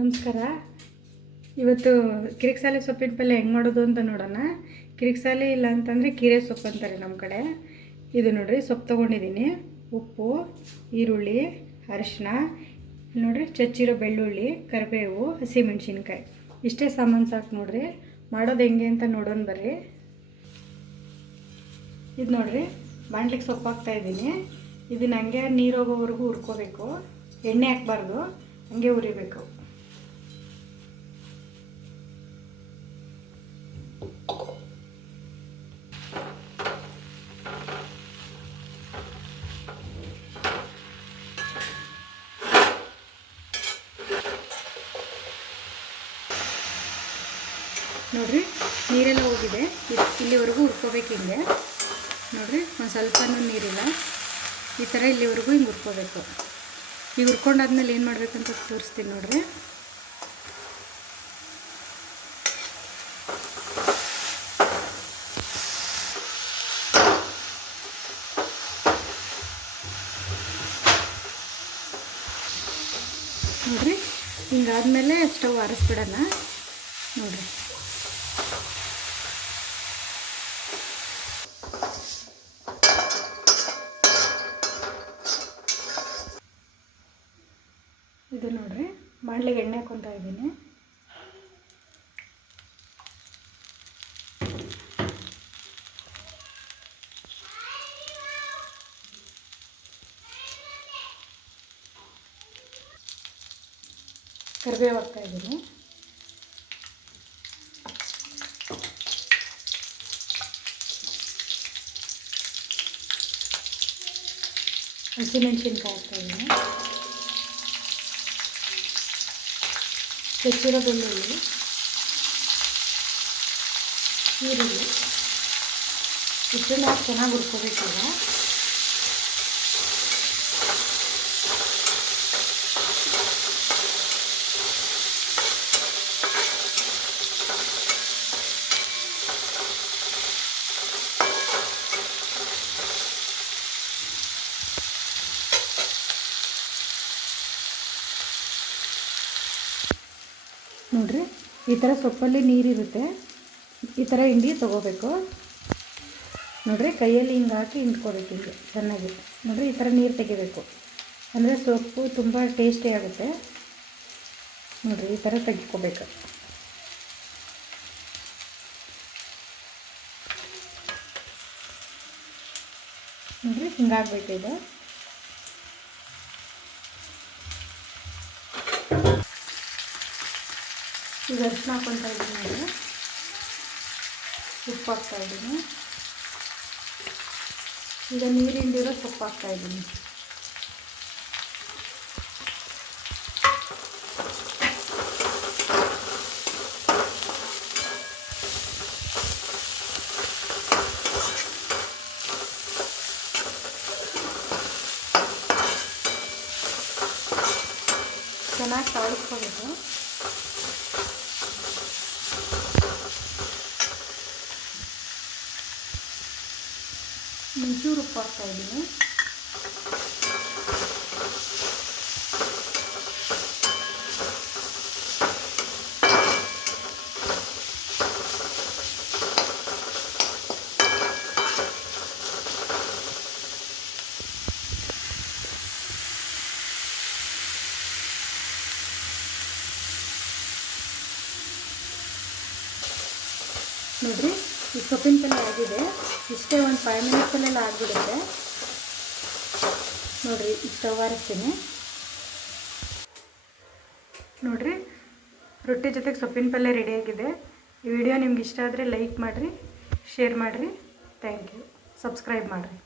ನಮಸ್ಕಾರ. ಇವತ್ತು ಕಿರಿಕ್ಸಾಲಿ ಸೊಪ್ಪಿನ ಪಲ್ಯ ಹೆಂಗೆ ಮಾಡೋದು ಅಂತ ನೋಡೋಣ. ಕಿರಿಕ್ಸಾಲಿ ಇಲ್ಲ ಅಂತಂದರೆ ಕೀರೆ ಸೊಪ್ಪು ಅಂತಾರೆ ನಮ್ಮ ಕಡೆ. ಇದು ನೋಡಿರಿ, ಸೊಪ್ಪು ತೊಗೊಂಡಿದ್ದೀನಿ. ಉಪ್ಪು, ಈರುಳ್ಳಿ, ಅರಿಶಿನ, ನೋಡಿರಿ ಚಚ್ಚಿರೋ ಬೆಳ್ಳುಳ್ಳಿ, ಕರಿಬೇವು, ಹಸಿಮೆಣ್ಸಿನ್ಕಾಯಿ, ಇಷ್ಟೇ ಸಾಮಾನು ಸಾಕು ನೋಡಿರಿ. ಮಾಡೋದು ಹೆಂಗೆ ಅಂತ ನೋಡೋಣ ಬರ್ರಿ. ಇದು ನೋಡಿರಿ, ಬಾಣಲಿಗೆ ಸೊಪ್ಪು ಹಾಕ್ತಾಯಿದ್ದೀನಿ. ಇದನ್ನು ಹಂಗೆ ನೀರು ಹೋಗೋವರೆಗೂ ಹುರ್ಕೋಬೇಕು. ಎಣ್ಣೆ ಹಾಕ್ಬಾರ್ದು, ಹಂಗೆ ಹುರಿಬೇಕು. ನೋಡಿರಿ, ನೀರೆಲ್ಲ ಹೋಗಿದೆ. ಇಲ್ಲಿವರೆಗೂ ಹುರ್ಕೋಬೇಕು. ಹಿಂಗೆ ನೋಡಿರಿ, ಒಂದು ಸ್ವಲ್ಪನೂ ನೀರಿಲ್ಲ. ಈ ಥರ ಇಲ್ಲಿವರೆಗೂ ಹಿಂಗೆ ಹುರ್ಕೋಬೇಕು. ಈಗ ಹುರ್ಕೊಂಡಾದ್ಮೇಲೆ ಏನು ಮಾಡಬೇಕಂತ ತೋರಿಸ್ತೀನಿ ನೋಡಿರಿ. ನೋಡಿರಿ, ಹಿಂಗಾದ್ಮೇಲೆ ಸ್ಟವ್ ಆರಿಸ್ಬಿಡೋಣ. ನೋಡಿರಿ, ಇದು ನೋಡಿರಿ, ಬಾಣಲೆಗೆ ಎಣ್ಣೆ ಹಾಕ್ಕೊತಾ ಇದ್ದೀನಿ. ಕರಿಬೇವು ಹಾಕ್ತಾ ಇದ್ದೀನಿ. ಹಸಿಮೆಣ್ಸಿನ್ಕಾಯಿ ಹಾಕ್ತಾಯಿದ್ದೀನಿ. ಹೆಚ್ಚಿರೋ ಬೆಳ್ಳುಳ್ಳಿ, ಈರುಳ್ಳಿ, ಇಷ್ಟನ್ನು ಚೆನ್ನಾಗಿ ಹುರ್ಕೋಬೇಕೀಗ. ನೋಡಿರಿ, ಈ ಥರ ಸೊಪ್ಪಲ್ಲಿ ನೀರಿರುತ್ತೆ. ಈ ಥರ ಹಿಂಡಿ ತೊಗೋಬೇಕು. ನೋಡಿರಿ, ಕೈಯಲ್ಲಿ ಹಿಂಗೆ ಹಾಕಿ ಹಿಂಡ್ಕೋಬೇಕು. ಹಿಂಗೆ ಚೆನ್ನಾಗಿ ನೋಡಿರಿ, ಈ ಥರ ನೀರು ತೆಗಿಬೇಕು. ಅಂದರೆ ಸೊಪ್ಪು ತುಂಬ ಟೇಸ್ಟಿ ಆಗುತ್ತೆ. ನೋಡಿರಿ, ಈ ಥರ ತೆಗಿಕೋಬೇಕು. ನೋಡಿರಿ, ಹಿಂಗಾಗಬೇಕು ಇದು. ಈಗ ಅರಿಶಿನ ಹಾಕ್ಕೊತಾ ಇದ್ದೀನಿ. ನೋಡಿ, ಉಪ್ಪು ಹಾಕ್ತಾಯಿದ್ದೀನಿ. ಈಗ ನೀರು ಹಿಂಡಿರೋ ಸೊಪ್ಪು ಹಾಕ್ತಾಯಿದ್ದೀನಿ. ಚೆನ್ನಾಗಿ ತಾಳಿಸ್ಕೋಬೇಕು. ಒಂಚೂರು ಉಪ್ಪು ಹಾಕ್ತಾಯಿದ್ದೀನಿ. ನೋಡಿರಿ, ಈ ಸೊಪ್ಪಿನ ಪಲ್ಯ ಆಗಿದೆ. ಇಷ್ಟೇ, ಒಂದು 5 ಮಿನಿಟ್ಸಲ್ಲೆಲ್ಲ ಆಗಿಬಿಡುತ್ತೆ. ನೋಡಿರಿ, ಈಗ ಸ್ಟವ್ ಆರಿಸ್ತೀನಿ. ನೋಡಿರಿ, ರೊಟ್ಟಿ ಜೊತೆಗೆ ಸೊಪ್ಪಿನ ಪಲ್ಯ ರೆಡಿಯಾಗಿದೆ. ಈ ವಿಡಿಯೋ ನಿಮ್ಗೆ ಇಷ್ಟ ಆದರೆ ಲೈಕ್ ಮಾಡಿರಿ, ಶೇರ್ ಮಾಡಿರಿ. Thank you. ಸಬ್ಸ್ಕ್ರೈಬ್ ಮಾಡಿರಿ.